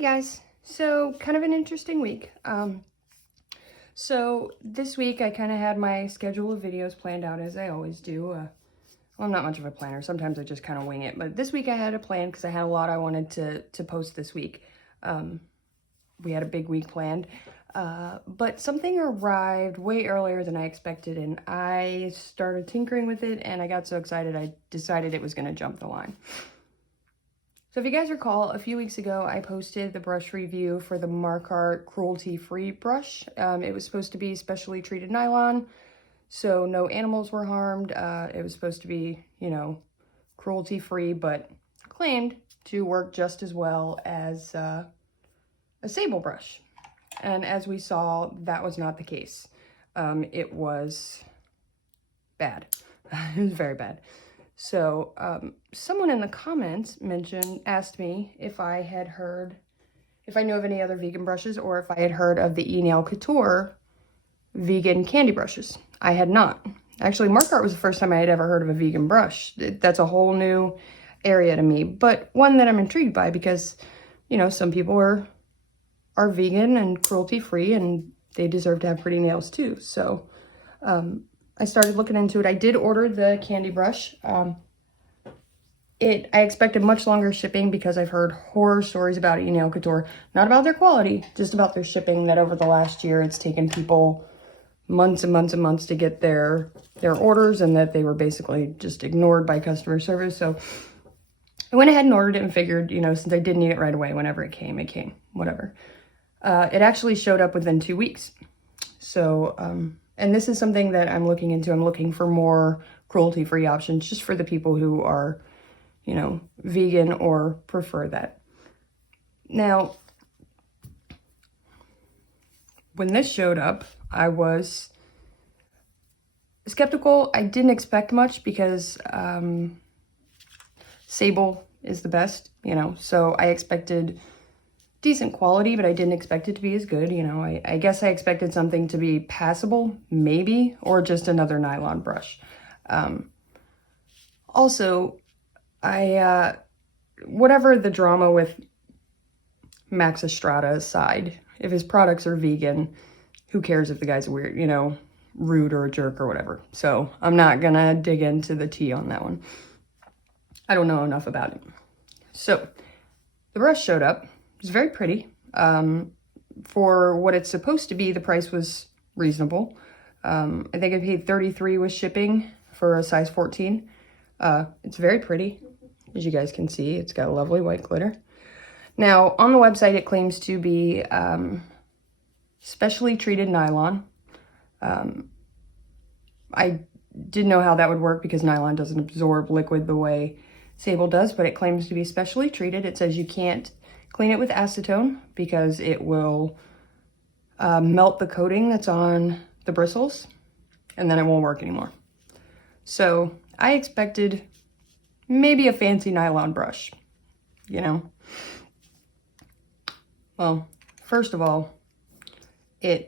Hey guys, so kind of an interesting week. So this week I kind of had my schedule of videos planned out as I always do. Well, I'm not much of a planner. Sometimes I just kind of wing it, but this week I had a plan because I had a lot I wanted to post this week. We had a big week planned, but something arrived way earlier than I expected, and I started tinkering with it, and I got so excited I decided it was going to jump the line. So if you guys recall, a few weeks ago, I posted the brush review for the Makartt cruelty-free brush. It was supposed to be specially treated nylon, so no animals were harmed. It was supposed to be, you know, cruelty-free, but claimed to work just as well as a sable brush. And as we saw, that was not the case. It was bad. It was very bad. So someone in the comments asked me if I knew of any other vegan brushes or if I had heard of the Enailcouture vegan candy brushes. I had not. Actually, Makartt was the first time I had ever heard of a vegan brush. That's a whole new area to me, but one that I'm intrigued by because, you know, some people are vegan and cruelty-free and they deserve to have pretty nails too. So I started looking into it. I did order the candy brush. I expected much longer shipping because I've heard horror stories about Enailcouture. Not about their quality, just about their shipping, that over the last year it's taken people months and months and months to get their orders, and that they were basically just ignored by customer service. So I went ahead and ordered it and figured, you know, since I did need it right away, whenever it came, whatever. It actually showed up within 2 weeks. So, and this is something that I'm looking into. I'm looking for more cruelty-free options just for the people who are, you know, vegan or prefer that. Now, when this showed up, I was skeptical. I didn't expect much because sable is the best, you know, so I expected decent quality, but I didn't expect it to be as good. You know, I guess I expected something to be passable, maybe, or just another nylon brush. Also, whatever the drama with Max Estrada aside, if his products are vegan, who cares if the guy's weird, you know, rude or a jerk or whatever. So I'm not gonna dig into the tea on that one. I don't know enough about it. So the brush showed up. It was very pretty. For what it's supposed to be, the price was reasonable. I think I paid $33 with shipping for a size 14. It's very pretty, as you guys can see. It's got a lovely white glitter. Now, on the website, it claims to be specially treated nylon. I didn't know how that would work because nylon doesn't absorb liquid the way sable does, but it claims to be specially treated. It says you can't clean it with acetone because it will melt the coating that's on the bristles, and then it won't work anymore. So I expected maybe a fancy nylon brush, you know. Well, first of all, the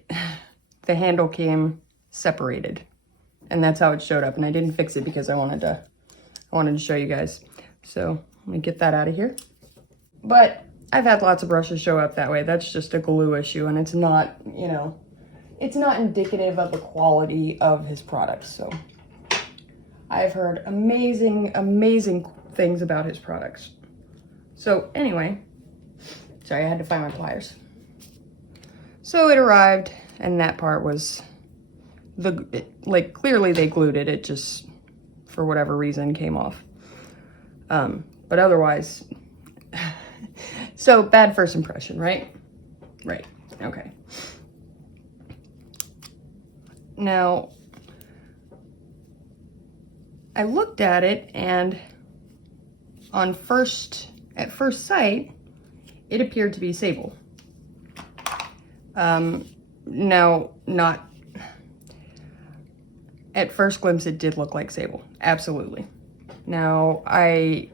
handle came separated, and that's how it showed up. And I didn't fix it because I wanted to show you guys. So let me get that out of here. But I've had lots of brushes show up that way. That's just a glue issue, and it's not, you know, it's not indicative of the quality of his products. So I've heard amazing, amazing things about his products. So anyway, sorry, I had to find my pliers. So it arrived, and that part was clearly they glued it. It just, for whatever reason, came off. But otherwise, so bad first impression, right? Right, okay. Now, I looked at it, and at first sight, it appeared to be sable. Now, not at first glimpse, it did look like sable, absolutely. Now, I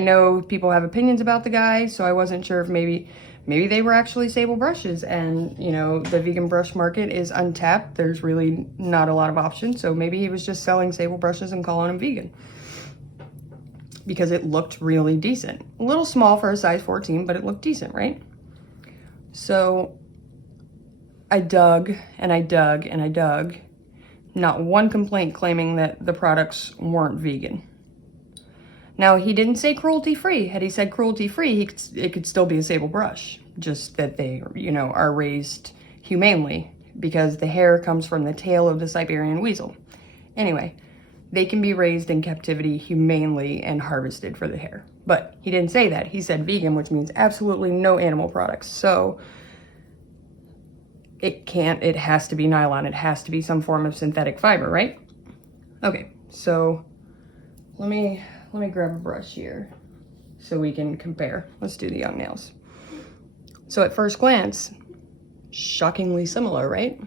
know people have opinions about the guy, so I wasn't sure if maybe they were actually sable brushes, and, you know, the vegan brush market is untapped. There's really not a lot of options, so maybe he was just selling sable brushes and calling them vegan. because it looked really decent. A little small for a size 14, but it looked decent, right? So I dug and I dug and I dug. Not one complaint claiming that the products weren't vegan. Now, he didn't say cruelty-free. Had he said cruelty-free, it could still be a sable brush, just that they, you know, are raised humanely because the hair comes from the tail of the Siberian weasel. Anyway, they can be raised in captivity humanely and harvested for the hair. But he didn't say that. He said vegan, which means absolutely no animal products. So it has to be nylon. It has to be some form of synthetic fiber, right? Okay, so let me grab a brush here so we can compare. Let's do the young nails. So at first glance, shockingly similar, right?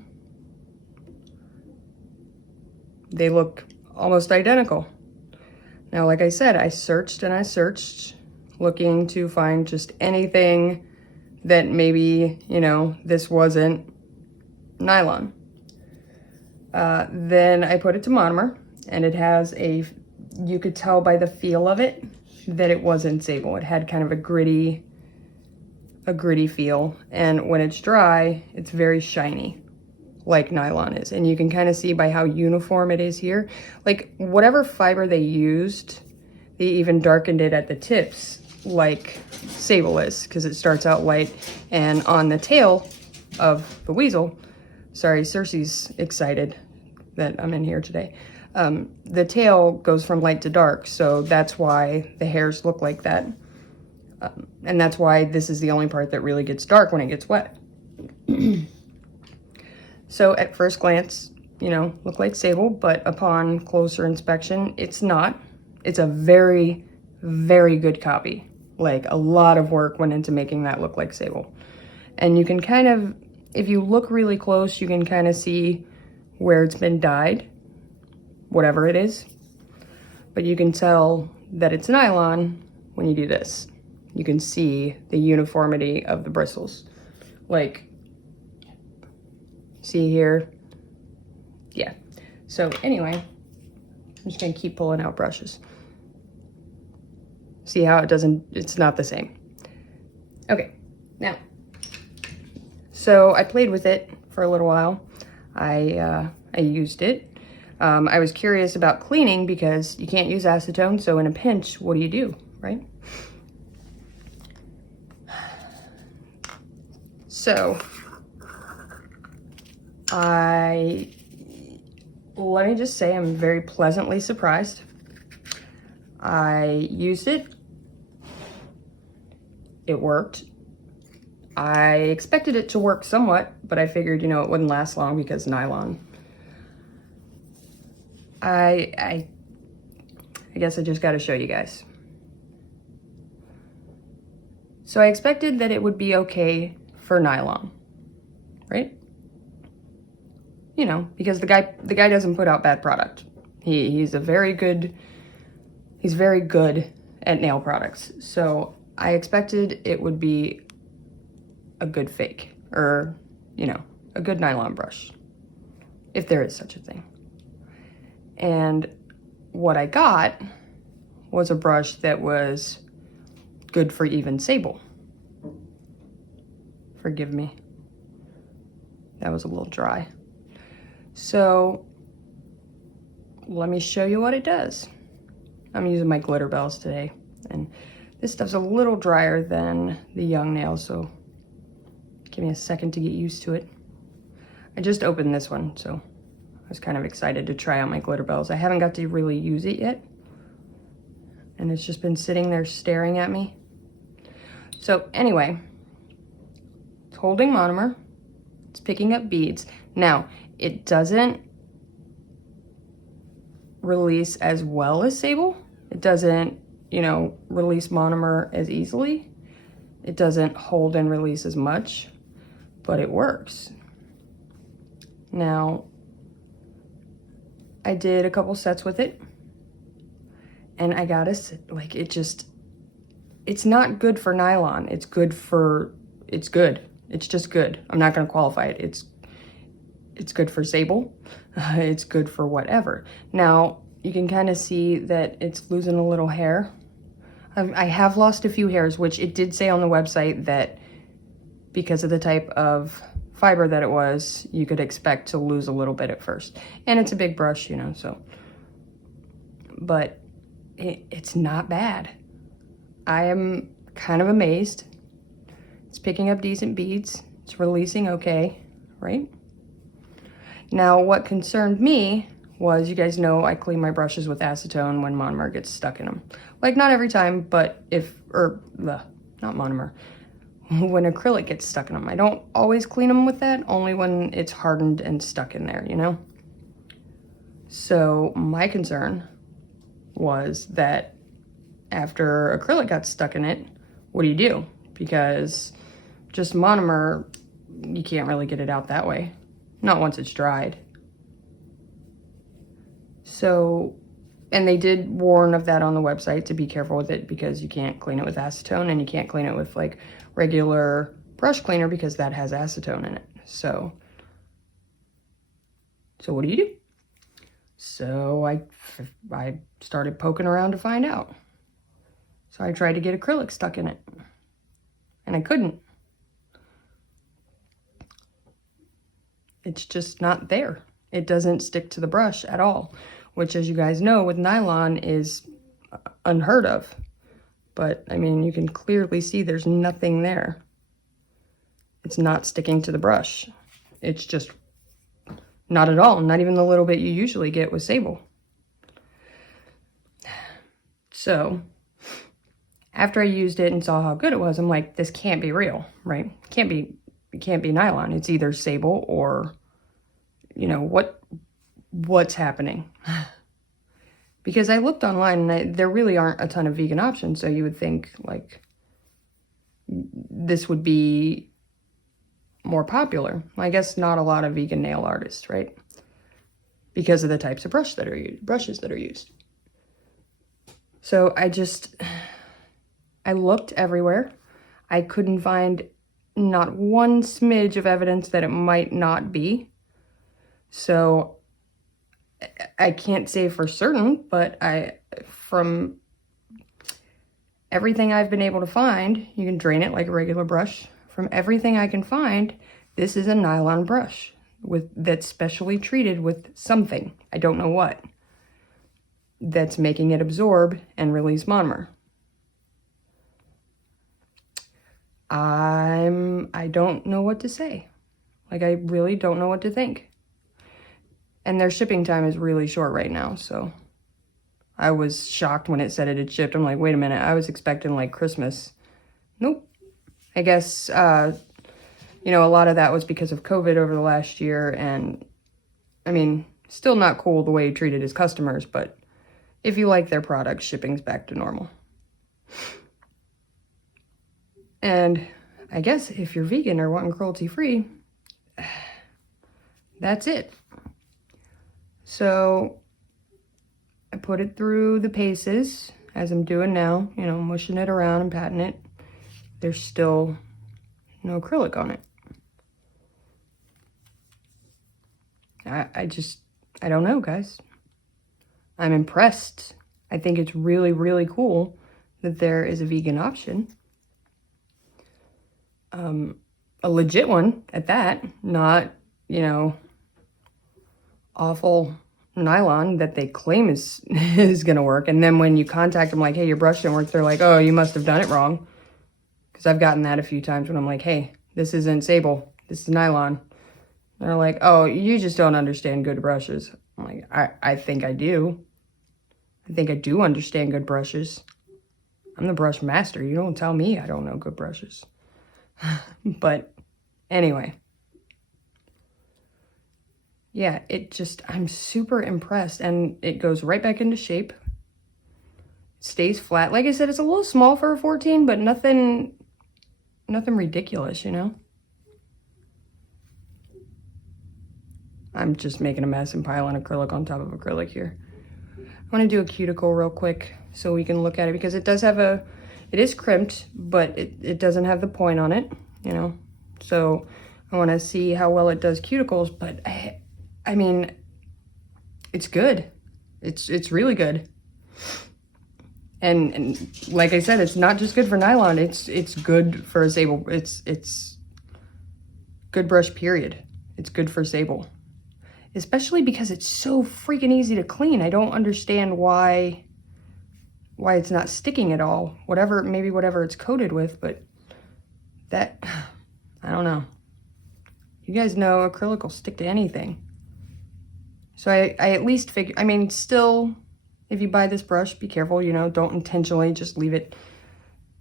They look almost identical. Now, like I said, I searched and I searched looking to find just anything that maybe, you know, this wasn't nylon. Then I put it to monomer, and it has you could tell by the feel of it that it wasn't sable. It had kind of a gritty feel, and when it's dry, it's very shiny, like nylon is. And you can kind of see by how uniform it is here. Like, whatever fiber they used, they even darkened it at the tips like sable is, because it starts out light, and on the tail of the weasel, sorry, Cersei's excited that I'm in here today. The tail goes from light to dark, so that's why the hairs look like that. And that's why this is the only part that really gets dark when it gets wet. So at first glance, you know, look like sable, but upon closer inspection, it's not. It's a very, very good copy. Like, a lot of work went into making that look like sable. And you can kind of, if you look really close, you can kind of see where it's been dyed, whatever it is. But you can tell that it's nylon when you do this. You can see the uniformity of the bristles. Like, see here? Yeah. So anyway, I'm just gonna keep pulling out brushes. See how it's not the same. Okay, now, so I played with it for a little while. I used it. I was curious about cleaning because you can't use acetone, so in a pinch, what do, right? So, let me just say I'm very pleasantly surprised. I used it. It worked. I expected it to work somewhat, but I figured, you know, it wouldn't last long because nylon. I guess I just got to show you guys. So I expected that it would be okay for nylon, right? You know, because the guy doesn't put out bad product. He's very good at nail products. So I expected it would be a good fake, or, you know, a good nylon brush, if there is such a thing. And what I got was a brush that was good for even sable. Forgive me. That was a little dry. So let me show you what it does. I'm using my glitter bells today, and this stuff's a little drier than the young nail, so give me a second to get used to it. I just opened this one, so I was kind of excited to try out my glitter bells. I haven't got to really use it yet, and it's just been sitting there staring at me. So anyway, it's holding monomer, it's picking up beads. Now, it doesn't release as well as sable. It doesn't, you know, release monomer as easily. It doesn't hold and release as much, but it works. Now, I did a couple sets with it, and I gotta say, like, it's not good for nylon. It's good. It's just good. I'm not gonna qualify it. It's good for sable. It's good for whatever. Now, you can kind of see that it's losing a little hair I have lost a few hairs, which it did say on the website that because of the type of fiber that it was, you could expect to lose a little bit at first. And it's a big brush, you know, so. But it's not bad. I am kind of amazed. It's picking up decent beads. It's releasing okay, right? Now, what concerned me was, you guys know I clean my brushes with acetone when monomer gets stuck in them. Like, not every time, but not monomer. When acrylic gets stuck in them. I don't always clean them with that, only when it's hardened and stuck in there, you know? So my concern was that after acrylic got stuck in it, what do you do? Because just monomer, you can't really get it out that way. Not once it's dried. So, and they did warn of that on the website, to be careful with it because you can't clean it with acetone and you can't clean it with like regular brush cleaner because that has acetone in it. So what do you do? So I started poking around to find out. So I tried to get acrylic stuck in it and I couldn't. It's just not there. It doesn't stick to the brush at all, which, as you guys know, with nylon is unheard of. But I mean, you can clearly see there's nothing there. It's not sticking to the brush. It's just not at all, not even the little bit you usually get with sable. So after I used it and saw how good it was, I'm like, this can't be real, right? It can't be nylon. It's either sable or, you know, what's happening? Because I looked online and there really aren't a ton of vegan options. So you would think like this would be more popular. I guess not a lot of vegan nail artists, right? Because of the types of brushes that are used. So I looked everywhere. I couldn't find not one smidge of evidence that it might not be. So I can't say for certain, but from everything I've been able to find, you can drain it like a regular brush. From everything I can find, this is a nylon brush that's specially treated with something, I don't know what, that's making it absorb and release monomer. I don't know what to say. Like, I really don't know what to think. And their shipping time is really short right now, so I was shocked when it said it had shipped. I'm like, wait a minute, I was expecting like Christmas. Nope. I guess, you know, a lot of that was because of COVID over the last year, and I mean, still not cool the way he treated his customers, but if you like their product, shipping's back to normal. And I guess if you're vegan or wanting cruelty-free, that's it. So I put it through the paces, as I'm doing now, you know, mushing it around and patting it. There's still no acrylic on it. I don't know, guys. I'm impressed. I think it's really, really cool that there is a vegan option. A legit one at that, not, you know, awful nylon that they claim is gonna work. And then when you contact them like, hey, your brush didn't work, they're like, oh, you must have done it wrong. Because I've gotten that a few times when I'm like, hey, this isn't sable, this is nylon. And they're like, oh, you just don't understand good brushes. I'm like, I think I do. I think I do understand good brushes. I'm the brush master. You don't tell me I don't know good brushes. But anyway. Yeah, I'm super impressed. And it goes right back into shape. It stays flat. Like I said, it's a little small for a 14, but nothing ridiculous, you know? I'm just making a mess and piling acrylic on top of acrylic here. I want to do a cuticle real quick so we can look at it, because it does have it is crimped, but it doesn't have the point on it, you know? So I want to see how well it does cuticles, but I mean, it's good. It's really good. And like I said, it's not just good for nylon. It's good for a sable. It's good brush, period. It's good for sable. Especially because it's so freaking easy to clean. I don't understand why it's not sticking at all. Maybe whatever it's coated with, but that, I don't know. You guys know acrylic will stick to anything. So I at least figure, I mean, still, if you buy this brush, be careful, you know, don't intentionally just leave it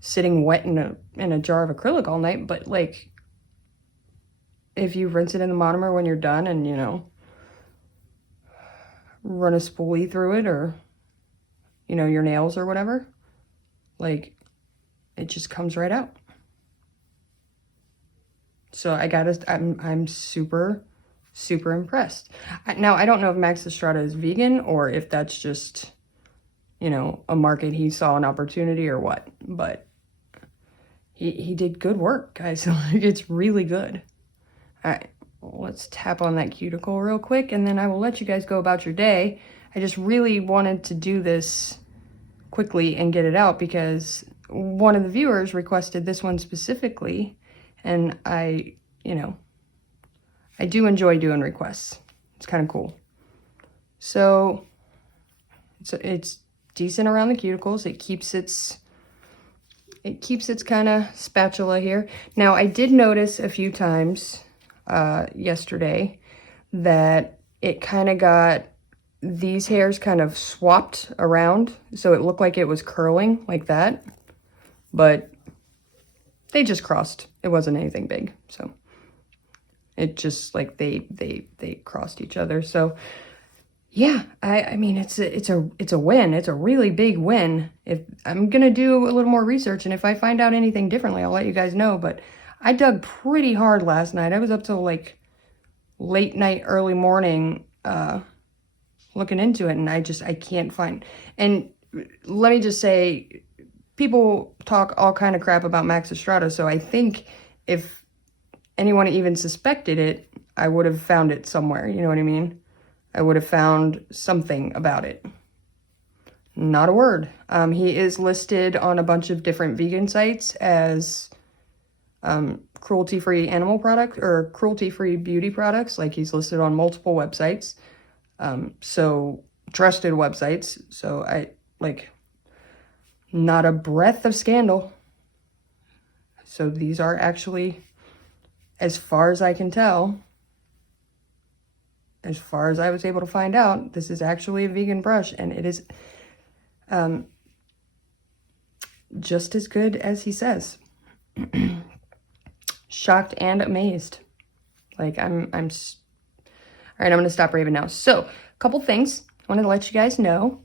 sitting wet in a jar of acrylic all night. But like, if you rinse it in the monomer when you're done and, you know, run a spoolie through it, or, you know, your nails or whatever, like, it just comes right out. So I'm super, super impressed. Now, I don't know if Max Estrada is vegan or if that's just, you know, a market he saw an opportunity or what, but he did good work, guys. It's really good. All right, let's tap on that cuticle real quick, and then I will let you guys go about your day. I just really wanted to do this quickly and get it out because one of the viewers requested this one specifically, and I do enjoy doing requests. It's kind of cool. So it's decent around the cuticles. It keeps its kind of spatula here. Now, I did notice a few times yesterday that it kind of got these hairs kind of swapped around, so it looked like it was curling like that, but they just crossed. It wasn't anything big, so it just like they crossed each other. So yeah, I mean, it's a win. It's a really big win. If I'm gonna do a little more research, and if I find out anything differently, I'll let you guys know. But I dug pretty hard last night. I was up till like late night, early morning, looking into it, and I can't find. And let me just say, people talk all kind of crap about Max Estrada, so I think if anyone even suspected it, I would have found it somewhere. You know what I mean? I would have found something about it. Not a word. He is listed on a bunch of different vegan sites as cruelty-free animal products or cruelty-free beauty products. Like, he's listed on multiple websites. So trusted websites. So not a breath of scandal. So these are actually, as far as I can tell, as far as I was able to find out, this is actually a vegan brush, and it is just as good as he says. Shocked and amazed. Like, all right, I'm gonna stop raving now. So, a couple things I wanted to let you guys know.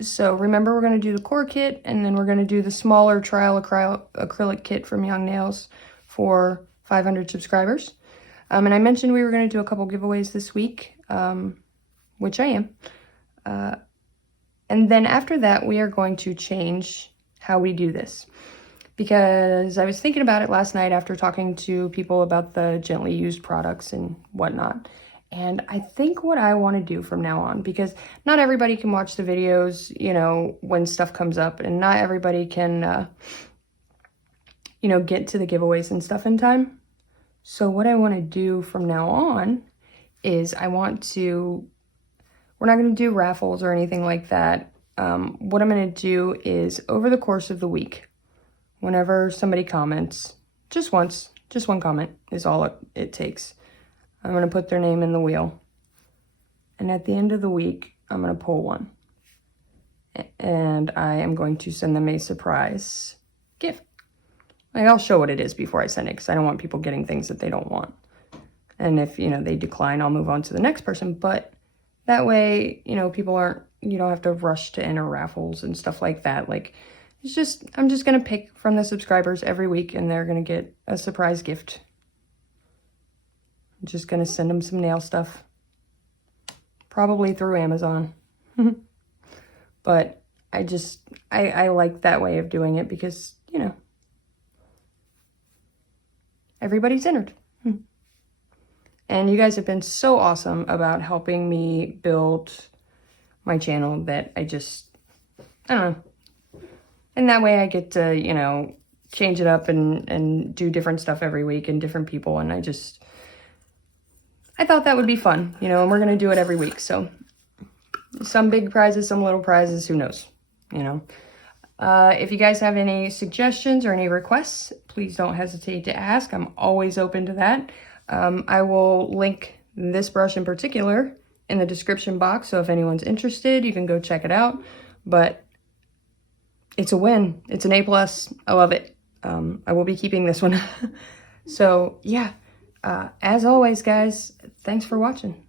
So remember, we're gonna do the core kit, and then we're gonna do the smaller trial acrylic kit from Young Nails for 500 subscribers. And I mentioned we were going to do a couple giveaways this week, which I am. And then after that, we are going to change how we do this. Because I was thinking about it last night after talking to people about the gently used products and whatnot. And I think what I want to do from now on, because not everybody can watch the videos, you know, when stuff comes up, and not everybody can, you know, get to the giveaways and stuff in time. So what I want to do from now on is we're not going to do raffles or anything like that. What I'm going to do is, over the course of the week, whenever somebody comments, just one comment is all it takes. I'm going to put their name in the wheel. And at the end of the week, I'm going to pull one. And I am going to send them a surprise gift. Like, I'll show what it is before I send it, because I don't want people getting things that they don't want. And if, you know, they decline, I'll move on to the next person. But that way, you know, you don't have to rush to enter raffles and stuff like that. Like, I'm just going to pick from the subscribers every week, and they're going to get a surprise gift. I'm just going to send them some nail stuff. Probably through Amazon. But I like that way of doing it, because, you know, everybody's entered. And you guys have been so awesome about helping me build my channel that I don't know. And that way I get to, you know, change it up and do different stuff every week and different people. And I thought that would be fun, you know, and we're going to do it every week. So some big prizes, some little prizes, who knows, you know. If you guys have any suggestions or any requests, please don't hesitate to ask. I'm always open to that. I will link this brush in particular in the description box, so if anyone's interested, you can go check it out. But it's a win. It's an A+. I love it. I will be keeping this one. So, yeah. As always, guys, thanks for watching.